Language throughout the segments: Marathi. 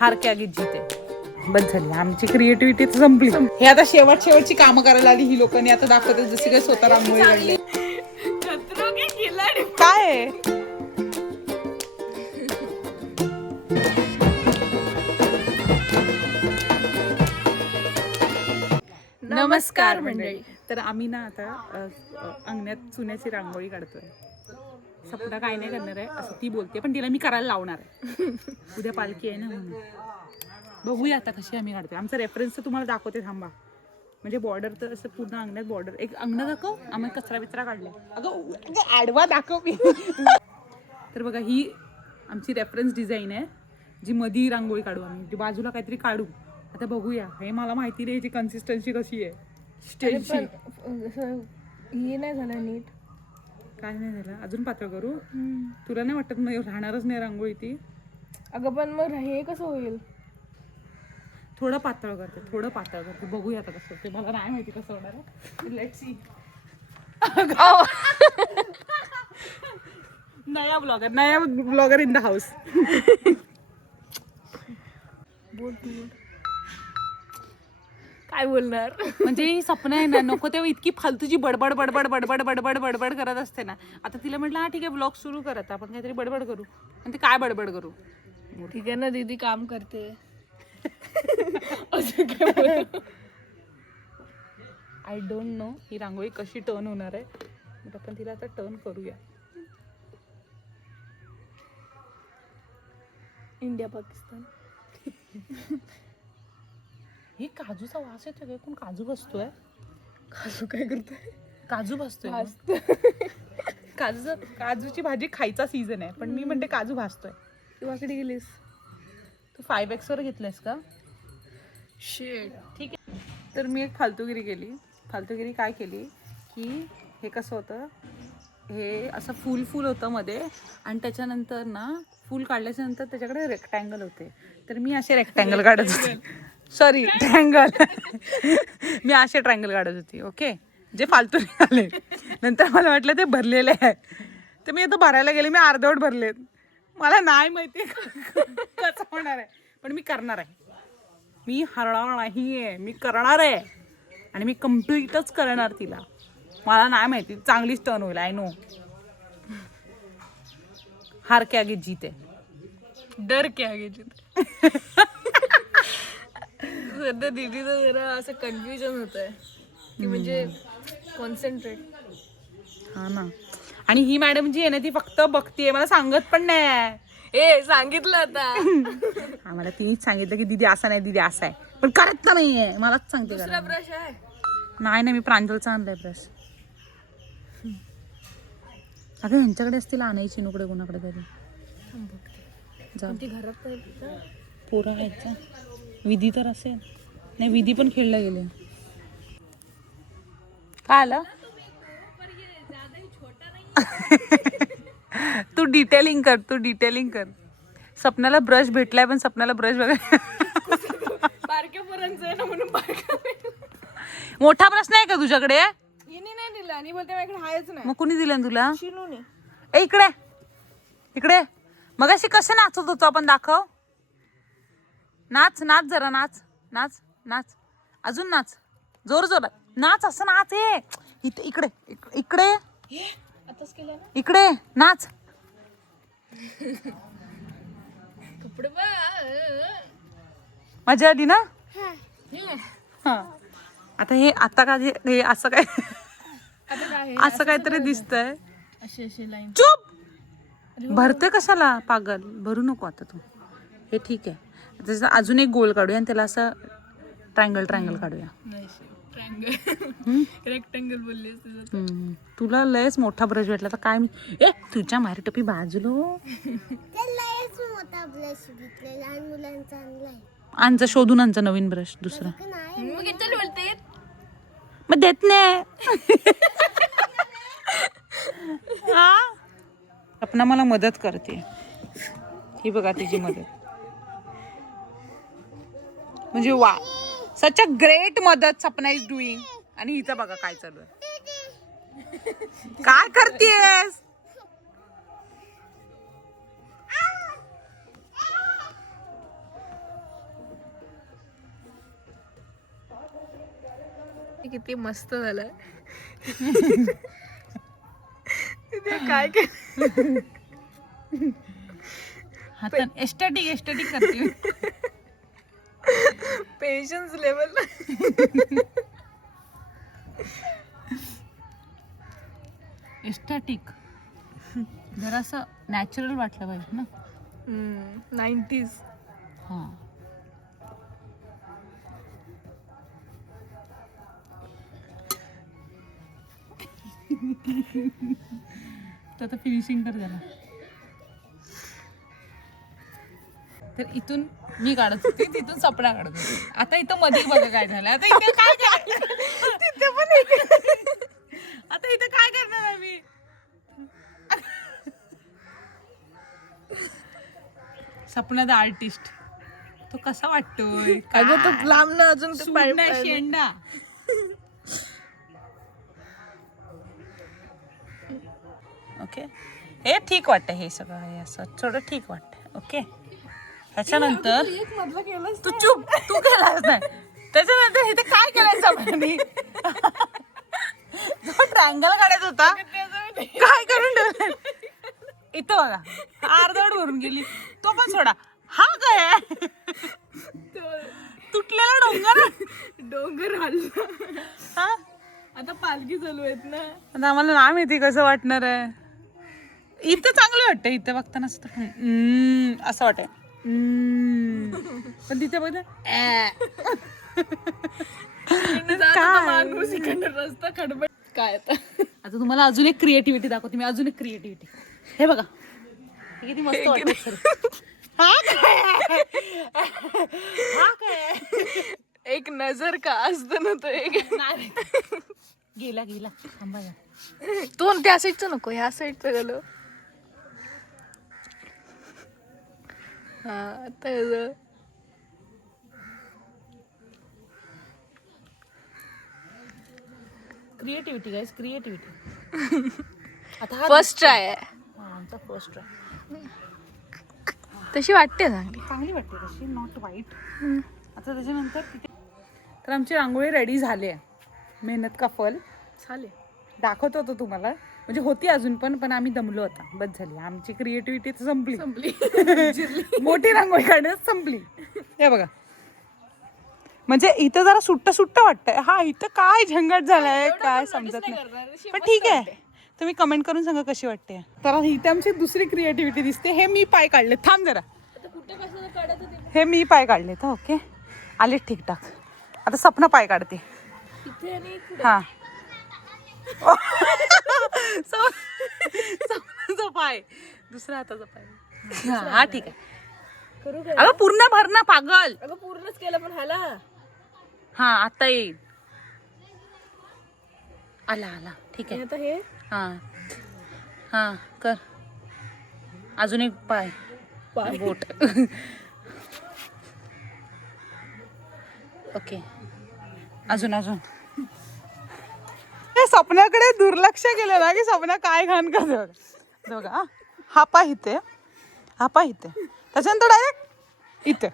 हार के आगे जीते. बस झाली आमची क्रिएटिव्हिटी संपली. हे आता शेवटची कामं करायला आली ही लोकांनी. आता दाखवते जशी काही स्वतः रांगोळी काढली. काय आहे? नमस्कार मंडळी. तर आम्ही ना आता अंगणात चुन्याची रांगोळी काढतोय. सपना काय नाही करणार आहे असं ती बोलते, पण तिला मी करायला लावणार आहे. उद्या पालखी आहे ना म्हणून. बघूया आता कशी आम्ही काढतोय. आमचा रेफरन्स तर तुम्हाला दाखवते थांबा. म्हणजे बॉर्डर तर असं पूर्ण अंगणात बॉर्डर. एक अंगण दाखव. आम्ही कचरा बिचरा काढलाय. अगं ॲडवा दाखव मी. तर बघा ही आमची रेफरन्स डिझाईन आहे, जी मधी रांगोळी काढू आम्ही. जी बाजूला काहीतरी काढू. आता बघूया. हे मला माहिती नाही याची कन्सिस्टन्सी कशी आहे. स्टेजची हे नाही झालं नीट. काय नाही झालं अजून. पातळ करू. तुला नाही वाटत नाही राहणारच नाही रांगोळी ती? अगं पण मग हे कसं होईल? थोडं पातळ करते. बघूया आता कसं होते. मला नाही माहिती कसं होणार आहे. Let's see. नया ब्लॉगर इन द हाऊस. बोल काय बोलणार? म्हणजे ही सपना आहे ना, नको तेव्हा इतकी फालतूची बडबड करत असते ना. आता तिला म्हटलं हा ठीक आहे ब्लॉग सुरू करत आपण काहीतरी बडबड करू. आणि ते काय बडबड करू? ठीक आहे ना दीदी काम करते. आय डोंट नो ही रांगोळी कशी टर्न होणार आहे. मग आपण तिला आता टर्न करूया. इंडिया पाकिस्तान. ही काजूचा वास येतोय का? कोण काजू बसतोय? काजू काय करतोय? काजू बसतोय. काजूची भाजी खायचा सीझन आहे, पण मी म्हणते काजू भाजतोय. तू वाकडी गेलीस. तू 5X वर घेतलंयस का? शेट. ठीक आहे. तर मी एक फालतूगिरी केली. फालतूगिरी काय केली की हे कसं होतं, हे असं फूल होतं मध्ये आणि त्याच्यानंतर ना फूल काढल्याच्या नंतर त्याच्याकडे रेक्टँगल होते. तर मी असे रेक्टँगल काढत होते. Sorry triangle. मी असे ट्रँगल काढत होती. ओके, जे फालतू निघाले. नंतर मला वाटलं ते भरलेले आहे, तर मी आता भरायला गेले. मी अर्धवट भरलेत. मला नाही माहिती कसं होणार आहे, पण मी करणार आहे. मी हरणार नाहीये, मी करणार आहे. आणि मी कम्प्लीटच करणार तिला. मला नाही माहिती चांगलीच टर्न होईल. I know. हार के आगे जीते. डर के आगे जीते. सध्या दीदीचं जरा असं कन्फ्युजन होत आहे की म्हणजे कॉन्सन्ट्रेट. हा ना. आणि ही मॅडम जी आहे ना ती फक्त बघतीये, मला सांगत पण नाही. ए सांगितलं आता. आम्हाला तिनेच सांगितलं की दीदी असा नाही, दीदी असा आहे, पण करत तर नाहीये. मलाच सांगते. दुसरा ब्रश आहे? नाही मी प्रांजलचा आणलाय ब्रश. अगं यांच्याकडे असतील आणायची नुकडे कोणाकडे तरी. ती घरात पोरं आहेत का? विधी तर असेल. नाही विधी पण खेळला गेले. काय आलं? तू डिटेलिंग कर. सपनाला ब्रश भेटलाय, पण सपनाला ब्रश बघा. बारक्या पोरांचं आहे ना म्हणून बारका. मोठा ब्रश नाही का तुझ्याकडे? हिने नाही दिला आणि बोलते माझ्याकडे आहेच नाही. मग कुणी दिलं तुला? शिनूने. इकडे मग अशी कसे नाचत होतो आपण? दाखव. नाच जरा. नाच अजून नाच. जोरात नाच. असं नाच. इकडे आताच केलं ना. इकडे नाच. कपडे मजा आली ना? हा. आता हे असं काय असं काहीतरी दिसतंय. अशी लाईन. चुप. भरते कशाला पागल? भरू नको आता तू. हे ठीक आहे. त्याचा अजून एक गोल काढूया आणि त्याला असं ट्रायंगल काढूया. रेक्टँगल बोललीस तुला लयच मोठा ब्रश भेटला तर काय? तुझ्या मारी टपी बाजूलो. आणचा शोधून आणचा नवीन ब्रश दुसरा. मग देत नाही. सपना मला मदत करते. ही बघा तिची मदत. म्हणजे वा, सच अ ग्रेट मदत सपना इज डुईंग. आणि हिचं बघा काय चालू आहे. काय करतेस? किती मस्त झालं. काय हातात एस्टॅटिक करते. Patience level. एस्टॅटिक जरासं नॅचरल वाटलं पाहिजे ना. 90s. हां तर आता फिनिशिंग कर त्याला. तर इथून मी काढत होती, तिथून सपना काढत होती. आता इथं मध्ये बघा काय झालं. आता इथे काय तिथे पण आता इथे काय करणार आहे मी. Sapna the artist. तो कसा वाटतोय. अगं तो लांब ना अजून ते सूट नाही, शेंडा. ओके हे ठीक वाटतं. हे सगळं हे असं थोडं ठीक वाटतं. ओके त्याच्यानंतर एक मधला केलंस तू चुप, तू केलास नाही. त्याच्यानंतर इथे काय केलंय सपनाने. जो ट्रायंगल काढायचा होता काय करून ठेवलं इथं बघा. अर्धवट भरून गेली. तो पण सोडा. हा काय तुटलेला डोंगर हल्ला. हा आता पालखी चालू आहेत ना. आता आम्हाला ना माहिती कसं वाटणार आहे. इथं चांगलं वाटतं. इथं बघताना असं वाटतंय. पण तिथे बघ माणूस इकडनं रस्ता खडबड. काय आता तुम्हाला अजून एक क्रिएटिव्हिटी दाखवते मी. अजून एक क्रिएटिव्हिटी. हे बघा हे किती मस्त वाटतं. हा काय एक नजर का असतं ना तो एक. गेला थांबा. तो त्या साईडचं नको, ह्या साईडचं गेलो. हा आता क्रिएटिव्हिटी गाईस, क्रिएटिव्हिटी. आता फर्स्ट ट्राय आहे. आमचा फर्स्ट ट्राय. तशी वाटते चांगली. चांगली वाटते तशी, नॉट वाईट. आता त्याच्यानंतर तर आमची रांगोळी रेडी झाली आहे. मेहनत का फल. चालेल दाखवत होतो तुम्हाला. म्हणजे होती अजून पण आम्ही दमलो होता. बस झाली आमची क्रिएटिव्हिटी संपली. मोठी रांगोळी काढण्यात संपली. हे बघा म्हणजे इथं जरा सुट्ट वाटतंय. हा इथं काय झंगट झालाय काय समजत नाही. पण ठीक आहे, तुम्ही कमेंट करून सांगा कशी वाटते. तर इथे आमची दुसरी क्रिएटिव्हिटी दिसते. हे मी पाय काढले. थांब जरा. हे मी पाय काढले तर ओके आले ठीकठाक. आता सपना पाय काढते. हा सपनाचा पाय दुसऱ्या हाताचा पाय. हा ठीक आहे. अगं पूर्ण भर ना पागल. अगं पूर्णच केलं पण हाला. हा आता येईल. आला ठीक आहे. आता हे हा कर. अजून एक पाय बोट. ओके अजून सपनाकडे दुर्लक्ष केलं ना की सपना काय घाण करते बघा. हा पाय इथे त्याच्यानंतर डायरेक्ट इथे.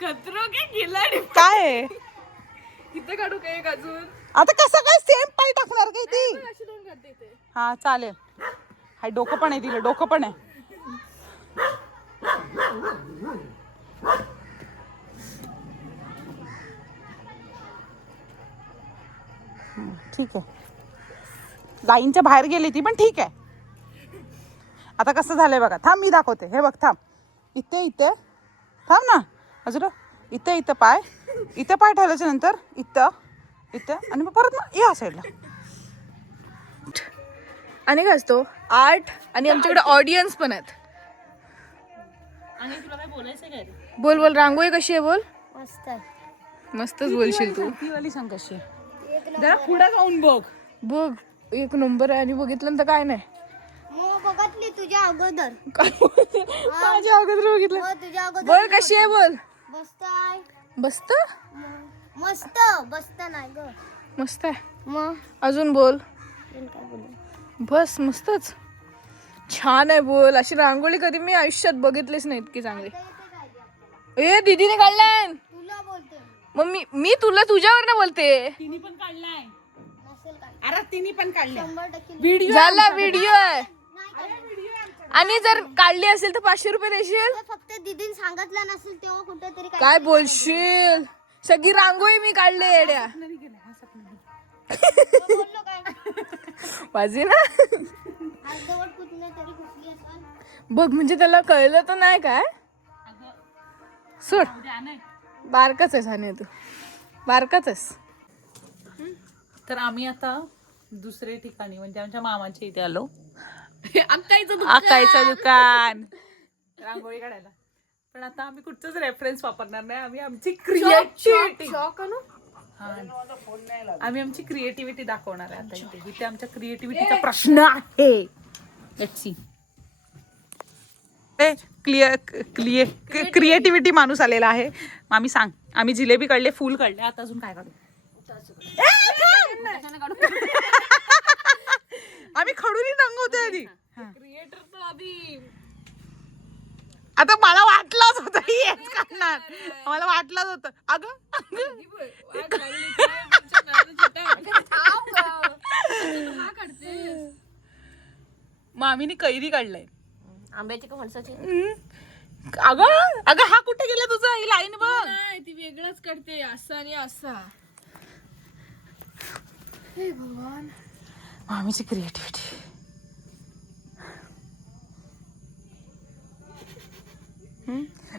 कचरो के गेला काय आहे? इथे काढू का एक अजून. आता कसं काय सेम पाय टाकणार काय ती. अशी दोन काढते इथे. हा चालेल. हाय डोकं पण आहे. तिला डोकं पण आहे. ठीक आहे. लाईनच्या बाहेर गेली ती पण ठीक आहे. आता कसं झालंय बघा. थांब मी दाखवते. हे बघ थांब. इथे थांब ना. अजून इथे पाय ठेवल्याच्या नंतर इथं आणि मग परत ना या साईडला. आणि काय असतो आर्ट. आणि आमच्याकडे ऑडियन्स पण आहेत. आणि तुला काय बोलायचं काय? बोल रांगोळी कशी आहे बोल. मस्त आहे. मस्तच बोलशील तू. ती वाली सांग कशी आहे. जरा पुढे जाऊन बघ एक नंबर आहे. आणि बघितलं तर काय नाही. बघितली तुझ्या अगोदर. माझ्या अगोदर बघितलं. तुझ्या अगोदर. बोल कशी आहे बोल. मस्त आहे. बसत बसत नाही ग. मस्त आहे. मग अजून बोल. काय बोलू. बस मस्तच छान आहे बोल. अशी रांगोळी कधी मी आयुष्यात बघितलीच नाही इतकी चांगली. ए दीदीने काढलाय. तुला बोलते. मग मी तुला तुझ्यावर ना बोलते. तिने पण काढलाय. नसेल काय अरे तिने पण काढलाय 100% व्हिडिओ. झाला व्हिडिओ आहे. नाही काढलं. आणि जर काढली असेल तर 500 रुपये देशील. तर फक्त दीदीन सांगितलं नसेल तेव्हा कुठेतरी काय बोलशील. सगळी रांगोळी मी काढले येड्या. बोललो काय वाजी ना. अर्धवट कुठले तरी कुठली असेल. बघ म्हणजे त्याला कळलं तर नाही काय. सोड. बारकाच आहेस आणि तू बारकाच आहेस. तर आम्ही आता दुसरे ठिकाणी म्हणजे आमच्या मामाच्या इथे आलो. आकाईचं आकायचं दुकान रांगोळी काढायला. पण आता आम्ही कुठचंच रेफरन्स वापरणार नाही. आम्ही आमची क्रिएटिव्हिटी आम्ही आमची क्रिएटिव्हिटी दाखवणार आहे आता इथे. इथे आमच्या क्रिएटिव्हिटीचा प्रश्न आहे. Let's see. क्रिएटिव्हिटी माणूस आलेला आहे. आम्ही सांग. आम्ही जिलेबी काढले, फुल काढले, आता अजून काय काढू. आम्ही खडूनी रंगवतोय आधी. क्रिएटर तर आधी. आता मला वाटलंच होतं हेच काढणार. मला वाटलंच होतं. अगं मामीने कैरी काढलाय. आंब्याची का फणसाची. अगं अगं हा कुठे गेला तुझा. ही लाईन बघ. नाही ती वेगळंच करते. असा आणि असा. हे भगवान. मामीची क्रिएटिव्हिटी.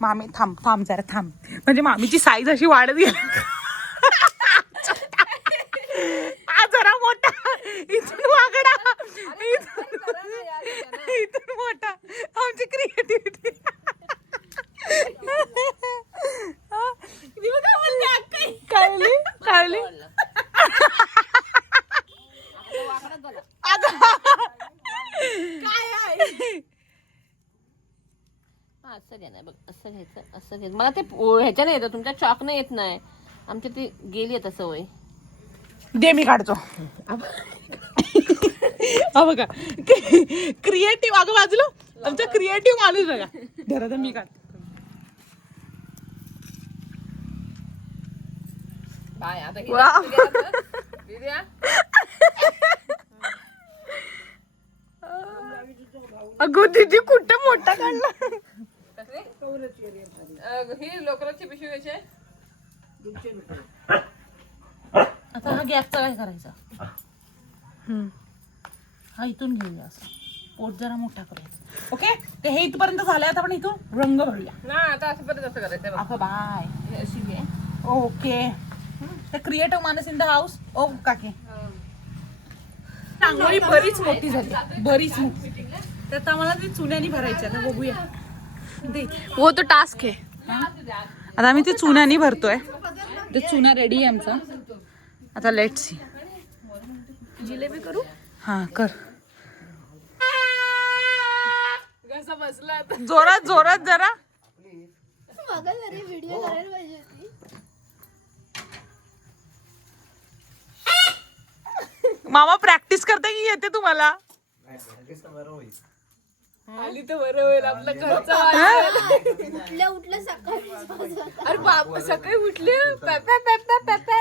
मामी थांब थांब जरा थांब. म्हणजे मामीची साईज अशी वाढत गेली. हा जरा मोठा. इथून वागडा. इथून मोठा. आमची क्रिएटिव्हिटी. काढली काढली. असं घ्या नाही बघ. असं घ्यायचं. असं घ्यायचं. मला ते ह्याच्या नाही येत. तुमच्या चॉक नाही येत नाही. आमच्या ती गेली आता सवय. दे मी काढतो. हा बघा क्रिएटिव्ह. अगं बाजूला आमचा क्रिएटिव्ह माणूस बघा. धरा तर मी काढतो. बाय आता अगं दीदी कुठं मोठा काढला. ही लोकराची पिशवी कशी आहे. आता हा गॅसचा काय करायचा. हा इथून घेऊया. असं पोट जरा मोठा करूया. ओके. ते हे इथपर्यंत झालंय. आता आपण इथून रंग भरूया. ना आता असं परत असं करायचं. अगं बाय. अशी घे. ओके. द क्रिएटिव्ह माणूस इन द हाऊस. ओ काके. रांगोळी बरीच मोठी झाली. बरीच मोठी. त्यात आम्हाला ती चुन्यानी भरायची. आता बघूया. वो तो टास्क है. आता आम्ही ते चुन्यानी भरतोय. ते चुना रेडी आहे आमचा. आता लेट्स सी. जिलेबी करू. हा कर. कसा बसला आता. जोरात जोरात जरा. बघा जरी व्हिडिओ करायला पाहिजे होती. मामा प्रॅक्टिस करते की येते तुम्हाला. आली तर बरं होईल. आपला खर्च उठल्या उठल्या सकाळी. अरे बाप सकाळी उठले. पेपे पेपे पेपे.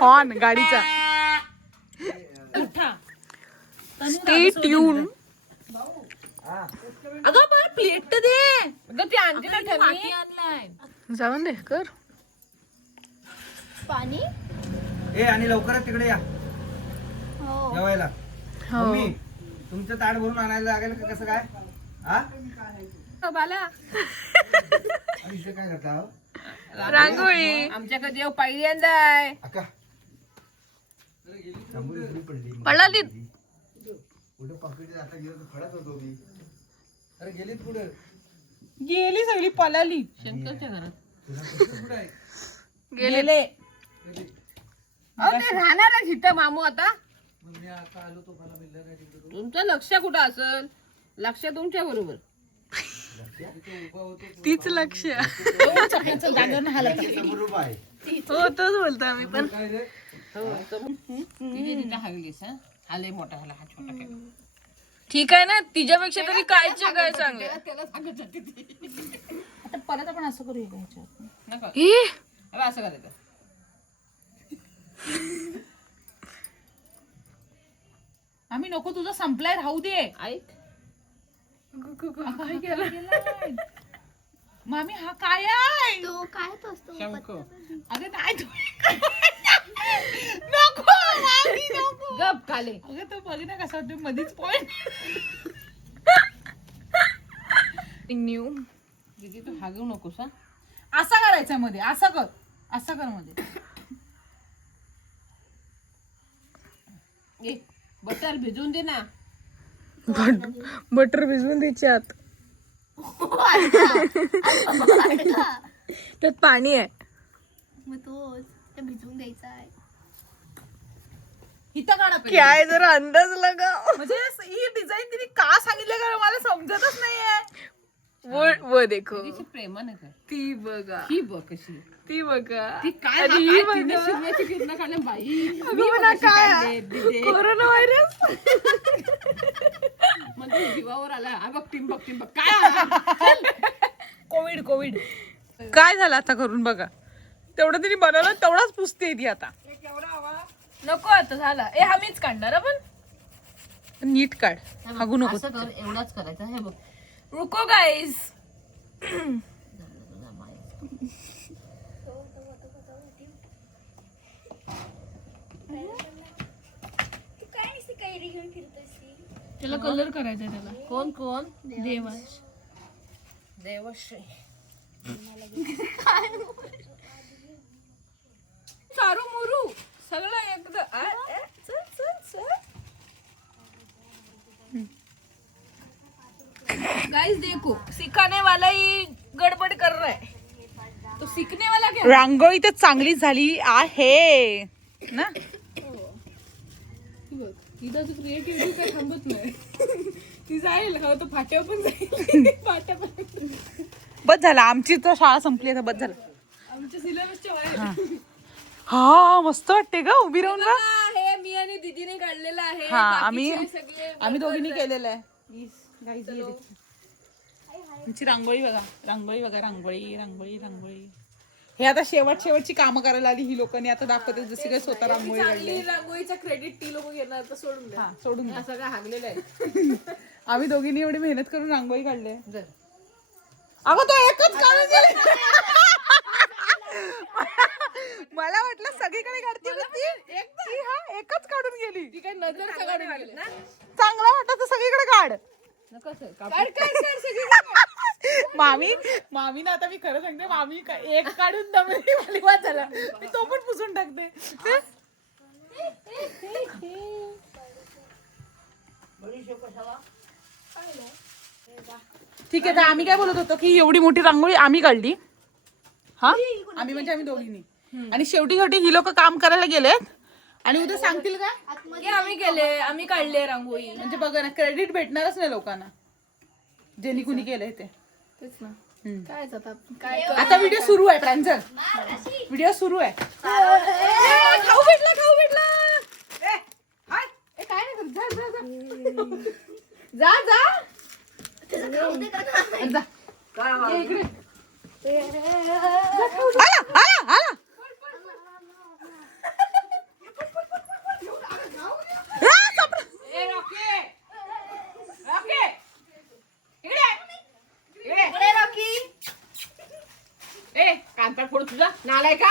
हॉर्न गाडीचा. Stay tune. अगं मला प्लेट तर दे. अगं ती आणते ना ठरली. जाऊन दे कर. पाणी ए आणि लवकरच तिकडे या हो जेवायला. मम्मी तुमचं ताट भरून आणायला लागेल का कसं काय. हा बाला आणि इथे काय करता हो? रांगोळी. आमच्याकडे देव पहिल्यांदा आहे. अक्का रांगोळी उघडी पडली. पडली. कुठं पॉकेट आता गेलो तर फडत होतो मी. अरे गेलीत कुठं. गेली सगळी पळाली. शंकरच्या घरात कुठं आहे. गेले. अहो ते राहणारच इथं मामू आता. मग मी आता आलो तो मला मिळलं काय तिकडे. तुमचं लक्ष कुठं असेल. लक्ष तुमच्या बरोबर. तीच लक्ष. समोर उभा आहे. हो तोच बोलतो आम्ही पण. काय रे तिथे हवेलीस. हा लय मोठा झाला. हा छोटा काय. ठीक आहे ना, तिच्यापेक्षा तरी कायचे काय चांगले. त्याला सांगत होती ती. आता परत आपण असं करूया का ह्याच्यात? नका ई, अबे असं करायचं. आम्ही नको, तुझा संपलाय, राहू दे. ऐक काय केलं मामी, हा काय आहे? तो काय तो असतो अगं नाही नको मामी, नको गप काले. अगं तो बघ ना कसा वाटतो मधीच पॉइंट. न्यू दीदी तू हागू नकोस हा. असा करायचा मध्ये, असं कर, असं कर मध्ये. ए बटर भिजवून दे ना. बटर भिजवून द्यायची आत, त्यात पाणी आहे. मग तोच ते भिजवून द्यायचा आहे. इथं काढा पहिले. काय जरा अंदाज लगा. म्हणजे ही डिझाईन तिने का सांगितलं का मला समजतच नाहीये. वो देखो, प्रेमाने कर. ती बघा, ही बघ कशी, ती बघा, ती काय आणि ही बघा. शिरण्याची किरण काढल्या बाई. अगं मला काय कोरोना व्हायरस. म्हणजे जीवावर आला. हा बघ टिंबक टिंबक काय. Covid Covid. काय झालं आता करून बघा. तेवढं तिने बनवलं, तेवढाच पुसते ती आता. नको आता झाला. ए हा मीच काढणार आपण. नीट काढ, हागू नको. एवढाच करायचा हे बघ. रुको गाईज. त्याला कलर करायचा त्याला. कोण कोण? देवाश. देवश्री. चारू मुरू सगळं एकदम. चल चल चल. गाइस देखो, सिखाने वाला ही गडबड कर रहा है, तो सीखने वाला क्या? रांगोळी तर चांगली झाली आहे ना. तिथं क्रिएटिव्हिटी काय थांबत नाही. ती जाईल हा तो फाट्या पण जाईल. फाट्या पण. बस झालं, आमची तर शाळा संपली आता. बस झालं आमच्या सिलेबसच्या बाहेर. हा मस्त वाटते ग उभी राहून ग. हे मी आणि दीदीने काढलेलं आहे. हा बाकीचे आम्ही दोघींनी केलेलं आहे. आमची रांगोळी बघा, रांगोळी बघा, रांगोळी रांगोळी रांगोळी. हे आता शेवटची कामं करायला आली ही लोकांनी. आता दाखवते जशी काही स्वतः रांगोळी काढली. चांगली रांगोळीचा क्रेडिट ती लोक घेणार, तर सोडून द्या. हा सोडून द्या. असं काय हागलेलं आहे. आम्ही दोघींनी एवढी मेहनत करून रांगोळी काढली. अगं तो एकच काढून गेली. मला वाटलं सगळीकडे काढते पण ती हा एकच काढून गेली. ती काय नजर काढून गेली ना. चांगला वाटत तर सगळीकडे काढ. मामी ना आता मी खरं सांगते, मामी एक काढून दमली मला वाद झाला. मी तो पण पुसून टाकते. ठीक आहे, तर आम्ही काय बोलत होतो की एवढी मोठी रांगोळी आम्ही काढली. हा आम्ही म्हणजे आम्ही दोघींनी. आणि शेवटी ही लोक काम करायला गेलेत आणि उद्या सांगतील का आम्ही केले, आम्ही काढले रांगोळी. म्हणजे बघा ना, क्रेडिट भेटणारच नाही लोकांना ज्यांनी कुणी केलंय ते. तेच ना. काय काय आता व्हिडिओ सुरू आहे. प्रांजल व्हिडिओ सुरू आहे. खाऊ भेटला, खाऊ भेटला. काय नाही करत, जा जा जा जा. जा ये इकडे. आला आला आला. कानपाट फोडू तुझा नालाय का.